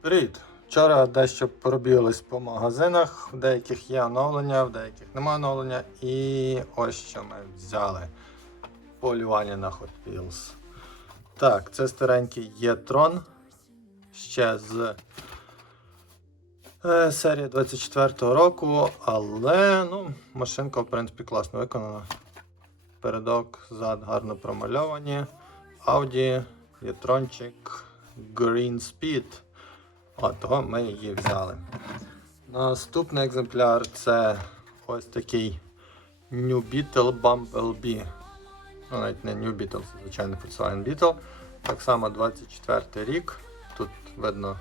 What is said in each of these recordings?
Привіт! Вчора дещо пробіглись по магазинах, в деяких є оновлення, в деяких немає оновлення. І ось що ми взяли. Полювання на Hot Wheels. Так, це старенький Є-трон. Ще з е, серії 24-го року, але ну, машинка, в принципі, класно виконана. Передок, зад гарно промальовані. Audi, Є-трончик, Green Speed. От, того ми її взяли. Наступний екземпляр це ось такий New Beetle Bumblebee. Ну, навіть не New Beetle, це звичайний Volkswagen Beetle. Так само 24 рік. Тут видно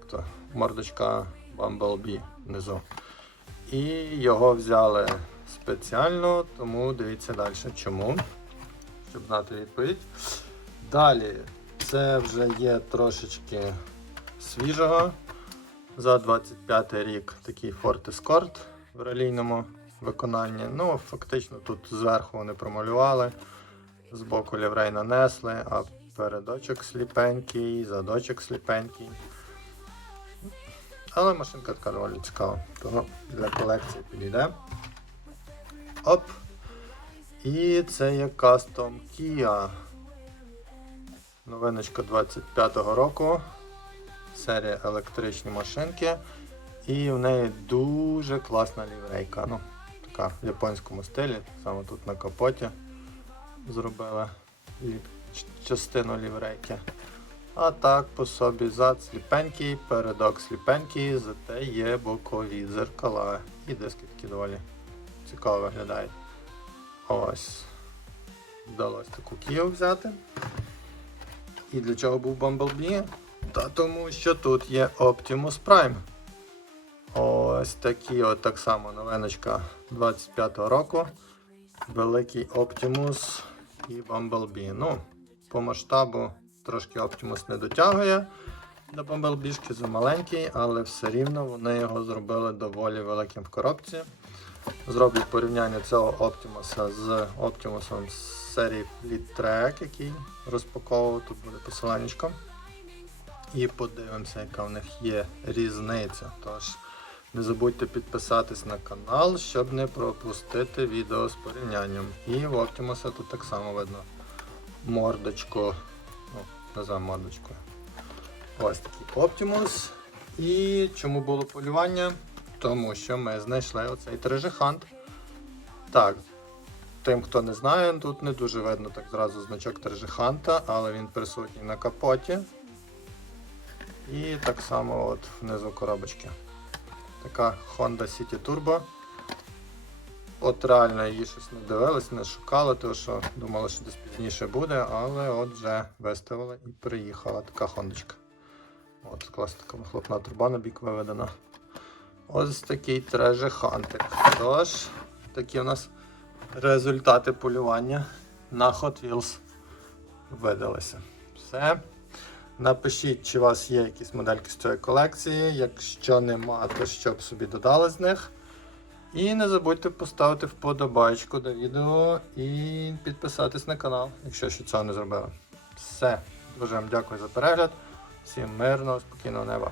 хто, мордочка Bumblebee внизу. І його взяли спеціально, тому дивіться далі чому. Щоб знати відповідь. Далі, це вже є трошечки свіжого. За 25 рік такий Ford Escort в ралійному виконанні. Ну, фактично тут зверху вони промалювали, збоку ліврей нанесли, а передочок сліпенький, задочок сліпенький. Але машинка така доволі цікава, тому для колекції підійде. Оп! І це є Custom Kia. Новиночка 25-го року. Серія електричні машинки. І в неї дуже класна ліврейка. Ну, така в японському стилі. Само тут на капоті зробили частину ліврейки. А так по собі зад сліпенький, передок сліпенький, зате є бокові дзеркала. І диски такі доволі цікаво виглядають. Ось. Вдалося таку Кію взяти. І для чого був Bumblebee? Та тому що тут є Optimus Prime. Ось такі от так само новиночка 25-го року. Великий Optimus і Bumblebee. Ну, по масштабу трошки Optimus не дотягує до Bumblebee, замаленький, але все рівно вони його зробили доволі великим в коробці. Зроблю порівняння цього Optimus з Optimus з серії Fleet який розпаковував, тут буде посиланнячко. І подивимося, яка в них є різниця. Тож не забудьте підписатись на канал, щоб не пропустити відео з порівнянням. І в Optimus тут так само видно мордочку. Ну, називаємо мордочкою. Ось такий Optimus. І чому було полювання? Тому що ми знайшли оцей трижихант. Так, тим, хто не знає, тут не дуже видно так зразу значок трижиханта, але він присутній на капоті. І так само от внизу коробочки. Така Honda City Turbo. От реально її щось не дивились, не шукали, тому що думали, що десь пізніше буде, але от вже виставили і приїхала така хондочка. От класна така вихлопна труба на бік виведена. Ось такий трежехантик. Тож, такі у нас результати полювання на Hot Wheels видалися. Все. Напишіть, чи у вас є якісь модельки з цієї колекції. Якщо нема, то що б собі додали з них. І не забудьте поставити вподобайку до відео і підписатись на канал, якщо ще цього не зробили. Все. Дуже вам дякую за перегляд. Всім мирного, спокійного неба.